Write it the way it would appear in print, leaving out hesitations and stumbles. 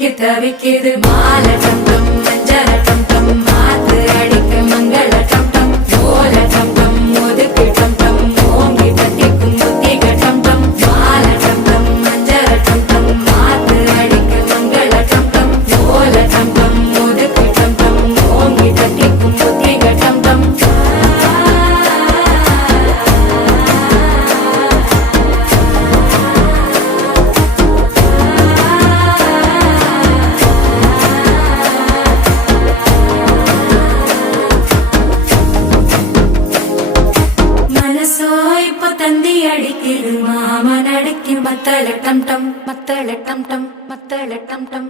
தவிக்கு தவிக்குது மாலை டம் டம் மஞ்சள டம் டம் மாத்து அடிக்க மங்கள டம் டம் ஓல டம் டம் ஒதுக்கு டம் டம் ஓங்கி தட்டிக்கும் புத்திக டம் டம் மாலை டம் டம் மஞ்சள டம் டம் மாத்து அடிக்க மங்கள டம் டம் ஓல டம் டம் ஒதுக்கு டம் டம் ஓங்கி தட்டிக்கும் புத்திக டம் டம் தந்தி அடிக்குது மாமன் அடிக்கு மத்தள டம் டம் மத்தள டம் டம் மத்தள டம் டம்